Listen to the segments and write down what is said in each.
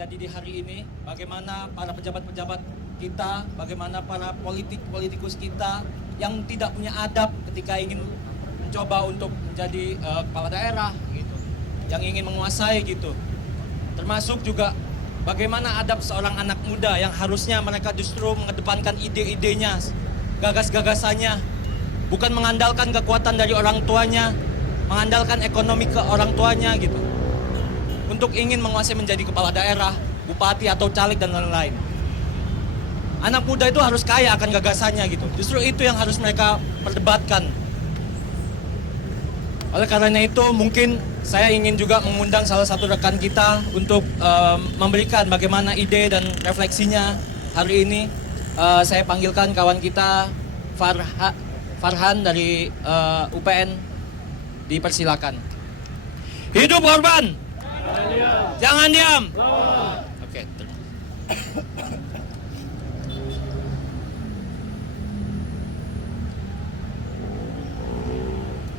terjadi di hari ini, bagaimana para pejabat-pejabat kita, bagaimana para politikus kita yang tidak punya adab ketika ingin mencoba untuk menjadi kepala daerah gitu, yang ingin menguasai gitu. Termasuk juga bagaimana adab seorang anak muda yang harusnya mereka justru mengedepankan ide-idenya, gagas-gagasannya, bukan mengandalkan kekuatan dari orang tuanya, mengandalkan ekonomi ke orang tuanya gitu. Untuk ingin menguasai menjadi kepala daerah, bupati atau caleg dan lain-lain. Anak muda itu harus kaya akan gagasannya gitu. Justru itu yang harus mereka perdebatkan. Oleh karena itu mungkin saya ingin juga mengundang salah satu rekan kita untuk memberikan bagaimana ide dan refleksinya hari ini. Saya panggilkan kawan kita Farhan dari UPN, dipersilakan. Hidup korban! Jangan diam! Oke.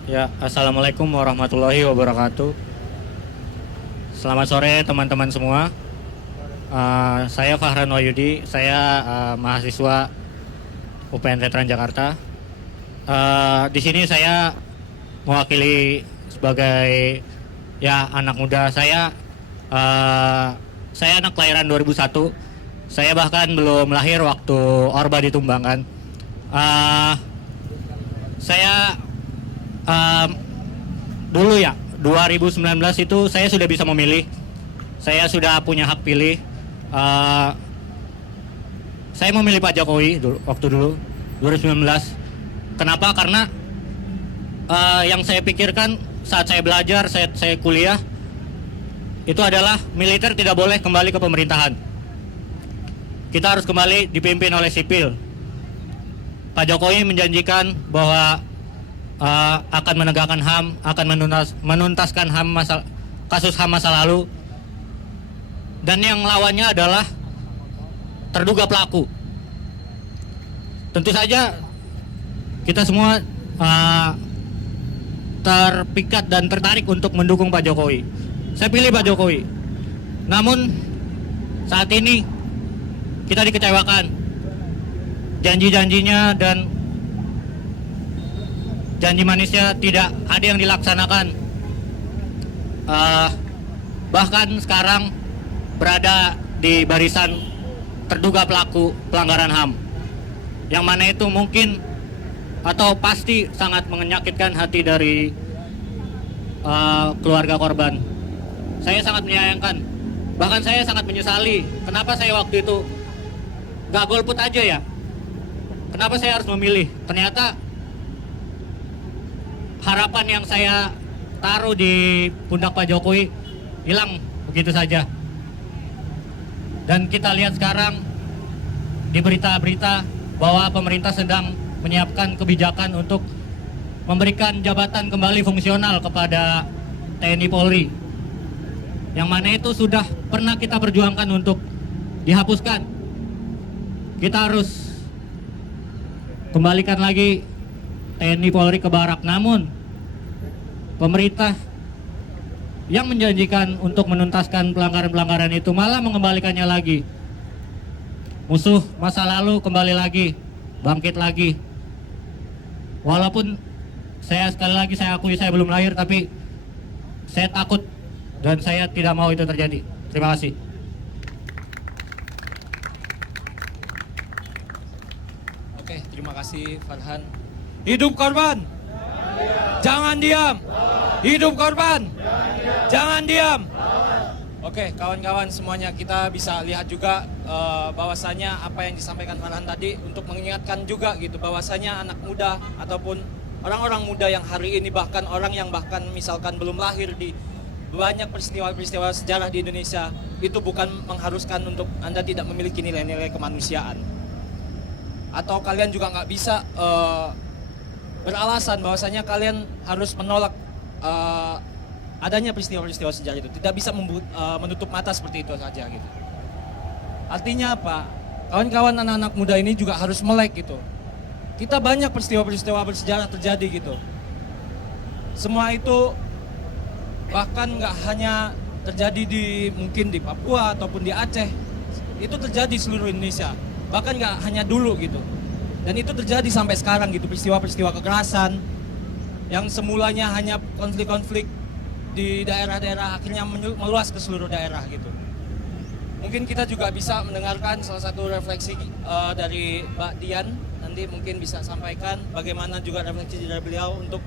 Ya, assalamualaikum warahmatullahi wabarakatuh. Selamat sore teman-teman semua. Saya Fahran Wahyudi, saya mahasiswa UPN Veteran Jakarta. Di sini saya mewakili sebagai anak muda. Saya anak kelahiran 2001. Saya bahkan belum lahir waktu Orba ditumbangkan. Saya dulu 2019 itu saya sudah bisa memilih. Saya sudah punya hak pilih. Saya memilih Pak Jokowi waktu dulu 2019. Kenapa? Karena yang saya pikirkan saat saya belajar, saya kuliah, itu adalah militer tidak boleh kembali ke pemerintahan. Kita harus kembali dipimpin oleh sipil. Pak Jokowi menjanjikan bahwa akan menegakkan HAM, akan menuntaskan kasus HAM masa lalu. Dan yang lawannya adalah terduga pelaku. Tentu saja kita semua terpikat dan tertarik untuk mendukung Pak Jokowi. Saya pilih Pak Jokowi. Namun saat ini kita dikecewakan. Janji-janjinya dan janji manisnya tidak ada yang dilaksanakan. Bahkan sekarang berada di barisan terduga pelaku pelanggaran HAM, yang mana itu mungkin atau pasti sangat menyakitkan hati dari keluarga korban. Saya sangat menyayangkan, bahkan saya sangat menyesali kenapa saya waktu itu gak golput aja ya. Kenapa saya harus memilih? Ternyata harapan yang saya taruh di pundak Pak Jokowi hilang begitu saja. Dan kita lihat sekarang di berita-berita bahwa pemerintah sedang menyiapkan kebijakan untuk memberikan jabatan kembali fungsional kepada TNI Polri, yang mana itu sudah pernah kita perjuangkan untuk dihapuskan. Kita harus kembalikan lagi TNI Polri ke barak. Namun pemerintah yang menjanjikan untuk menuntaskan pelanggaran-pelanggaran itu malah mengembalikannya lagi. Musuh masa lalu kembali lagi, bangkit lagi. Walaupun sekali lagi saya akui saya belum lahir, tapi saya takut dan saya tidak mau itu terjadi. Terima kasih. Oke, terima kasih Farhan. Hidup korban! Jangan diam! Hidup korban! Jangan diam! Oke, kawan-kawan semuanya, kita bisa lihat juga bahwasanya apa yang disampaikan Farhan tadi untuk mengingatkan juga gitu bahwasanya anak muda ataupun orang-orang muda yang hari ini, bahkan orang yang bahkan misalkan belum lahir di banyak peristiwa-peristiwa sejarah di Indonesia, itu bukan mengharuskan untuk Anda tidak memiliki nilai-nilai kemanusiaan. Atau kalian juga nggak bisa beralasan bahwasanya kalian harus menolak adanya peristiwa-peristiwa sejarah itu. Tidak bisa menutup mata seperti itu saja gitu. Artinya apa? Kawan-kawan anak-anak muda ini juga harus melek gitu. Kita banyak peristiwa-peristiwa bersejarah terjadi gitu. Semua itu bahkan nggak hanya terjadi mungkin di Papua ataupun di Aceh, itu terjadi seluruh Indonesia, bahkan nggak hanya dulu gitu. Dan itu terjadi sampai sekarang gitu, peristiwa-peristiwa kekerasan yang semulanya hanya konflik-konflik di daerah-daerah akhirnya meluas ke seluruh daerah gitu. Mungkin kita juga bisa mendengarkan salah satu refleksi dari Mbak Dian, nanti mungkin bisa sampaikan bagaimana juga refleksi dari beliau untuk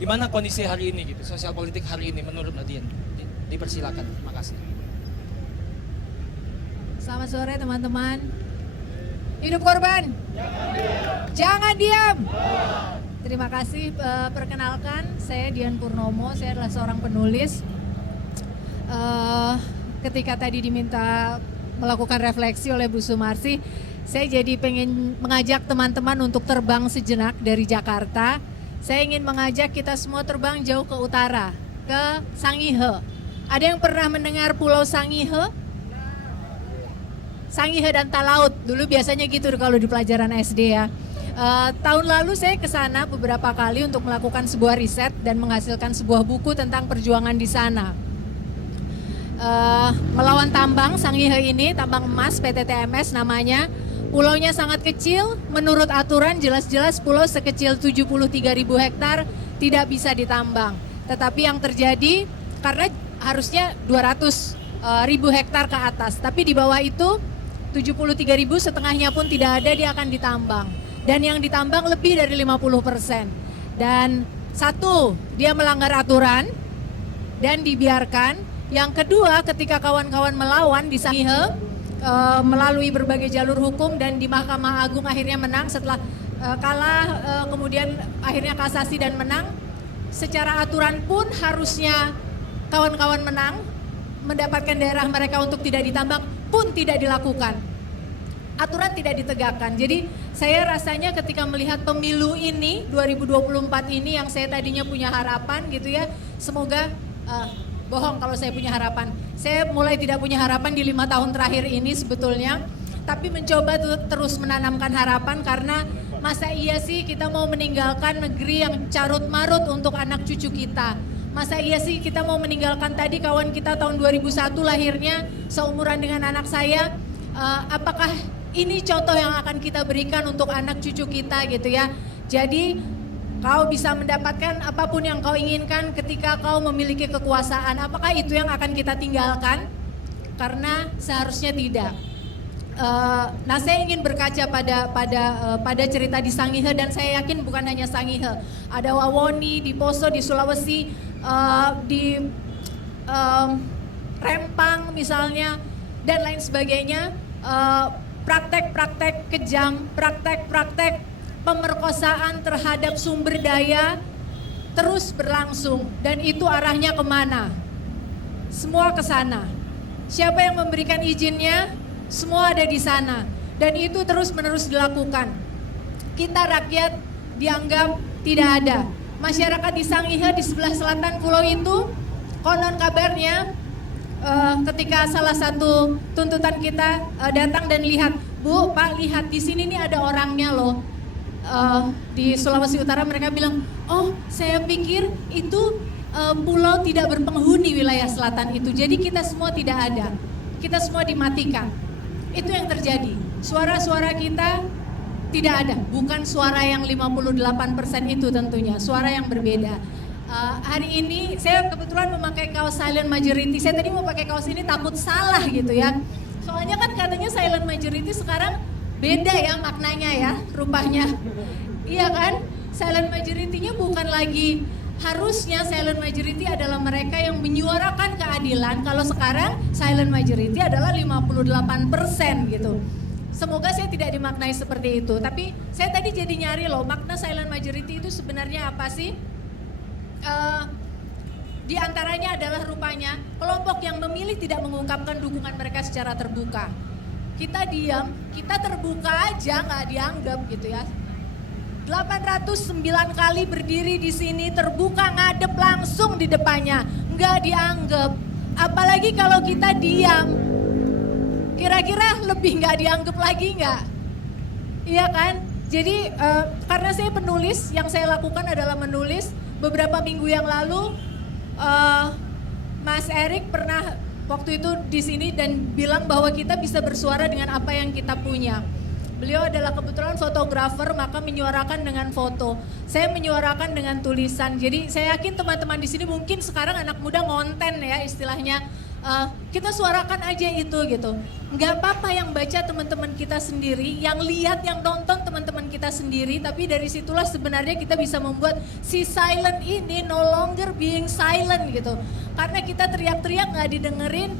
gimana kondisi hari ini gitu, sosial politik hari ini menurut Mbak Dian. Dipersilakan, terima kasih. Selamat sore teman-teman. Hidup korban. Jangan diam. Terima kasih. Perkenalkan, saya Dian Purnomo. Saya adalah seorang penulis. Ketika tadi diminta melakukan refleksi oleh Bu Sumarsi, saya jadi pengen mengajak teman-teman untuk terbang sejenak dari Jakarta. Saya ingin mengajak kita semua terbang jauh ke utara, ke Sangihe. Ada yang pernah mendengar Pulau Sangihe? Sangihe dan Talaut, dulu biasanya gitu kalau di pelajaran SD ya. Tahun lalu saya ke sana beberapa kali untuk melakukan sebuah riset dan menghasilkan sebuah buku tentang perjuangan di sana. Melawan tambang Sangihe ini, tambang emas PT TMS namanya. Pulaunya sangat kecil, menurut aturan jelas-jelas pulau sekecil 73.000 hektar tidak bisa ditambang. Tetapi yang terjadi karena harusnya 200.000 hektar ke atas, tapi di bawah itu 73.000 setengahnya pun tidak ada, dia akan ditambang. Dan yang ditambang lebih dari 50%. Dan satu, dia melanggar aturan dan dibiarkan. Yang kedua, ketika kawan-kawan melawan di Sangihe melalui berbagai jalur hukum dan di Mahkamah Agung akhirnya menang setelah kalah, kemudian akhirnya kasasi dan menang. Secara aturan pun harusnya kawan-kawan menang, mendapatkan daerah mereka untuk tidak ditambang pun tidak dilakukan. Aturan tidak ditegakkan. Jadi saya rasanya ketika melihat pemilu ini 2024 ini yang saya tadinya punya harapan gitu ya, semoga bohong kalau saya punya harapan. Saya mulai tidak punya harapan di 5 tahun terakhir ini sebetulnya, tapi mencoba terus menanamkan harapan karena masa iya sih kita mau meninggalkan negeri yang carut marut untuk anak cucu kita. Masa iya sih kita mau meninggalkan tadi kawan kita tahun 2001 lahirnya seumuran dengan anak saya, apakah ini contoh yang akan kita berikan untuk anak cucu kita gitu ya. Jadi kau bisa mendapatkan apapun yang kau inginkan ketika kau memiliki kekuasaan, apakah itu yang akan kita tinggalkan? Karena seharusnya tidak. Nah saya ingin berkaca pada cerita di Sangihe dan saya yakin bukan hanya Sangihe, ada Wawoni di Poso di Sulawesi, di Rempang misalnya dan lain sebagainya, praktek-praktek kejam, praktek-praktek pemerkosaan terhadap sumber daya terus berlangsung dan itu arahnya kemana? Semua ke sana. Siapa yang memberikan izinnya? Semua ada di sana dan itu terus-menerus dilakukan. Kita rakyat dianggap tidak ada. Masyarakat di Sangihe di sebelah selatan pulau itu konon kabarnya ketika salah satu tuntutan kita datang dan lihat, Bu, Pak lihat di sini nih ada orangnya loh. Di Sulawesi Utara mereka bilang, oh saya pikir itu pulau tidak berpenghuni wilayah selatan itu. Jadi kita semua tidak ada, kita semua dimatikan. Itu yang terjadi. Suara-suara kita tidak ada, bukan suara yang 58% itu tentunya, suara yang berbeda. Hari ini saya kebetulan memakai kaos silent majority. Saya tadi mau pakai kaos ini takut salah gitu ya. Soalnya kan katanya silent majority sekarang beda ya maknanya ya, rupanya. Iya kan? Silent majority-nya bukan lagi, harusnya silent majority adalah mereka yang menyuarakan keadilan. Kalau sekarang silent majority adalah 58% gitu. Semoga saya tidak dimaknai seperti itu. Tapi saya tadi jadi nyari loh, makna silent majority itu sebenarnya apa sih? Di antaranya adalah rupanya kelompok yang memilih tidak mengungkapkan dukungan mereka secara terbuka. Kita diam, kita terbuka aja nggak dianggap gitu ya. 809 kali berdiri di sini terbuka ngadep langsung di depannya, nggak dianggap. Apalagi kalau kita diam, kira-kira lebih nggak dianggap lagi nggak? Iya kan? Jadi karena saya penulis, yang saya lakukan adalah menulis. Beberapa minggu yang lalu Mas Erik pernah waktu itu di sini dan bilang bahwa kita bisa bersuara dengan apa yang kita punya. Beliau adalah kebetulan fotografer, maka menyuarakan dengan foto. Saya menyuarakan dengan tulisan. Jadi saya yakin teman-teman di sini mungkin sekarang anak muda ngonten ya istilahnya. Kita suarakan aja itu gitu. Nggak apa-apa yang baca teman-teman kita sendiri, yang lihat, yang nonton teman-teman kita sendiri. Tapi dari situlah sebenarnya kita bisa membuat si silent ini no longer being silent gitu. Karena kita teriak-teriak nggak didengerin,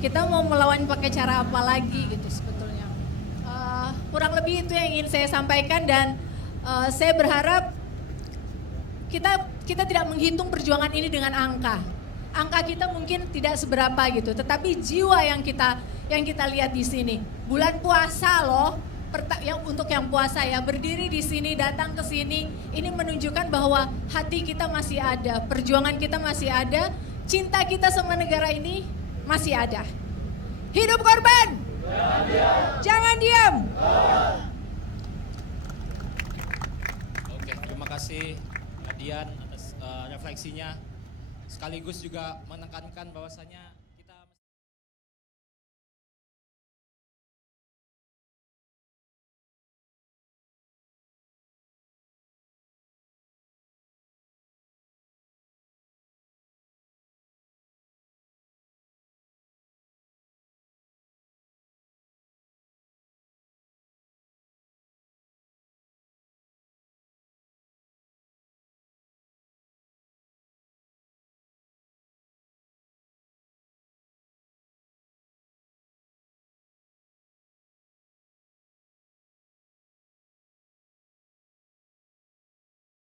kita mau melawan pakai cara apa lagi gitu sebetulnya. Kurang lebih itu yang ingin saya sampaikan dan saya berharap kita tidak menghitung perjuangan ini dengan angka. Angka kita mungkin tidak seberapa gitu, tetapi jiwa yang kita lihat di sini. Bulan puasa loh, untuk yang puasa ya, berdiri di sini, datang ke sini, ini menunjukkan bahwa hati kita masih ada, perjuangan kita masih ada, cinta kita sama negara ini masih ada. Hidup korban! Jangan diam! Oke, terima kasih Dian atas refleksinya. Sekaligus juga menekankan bahwasanya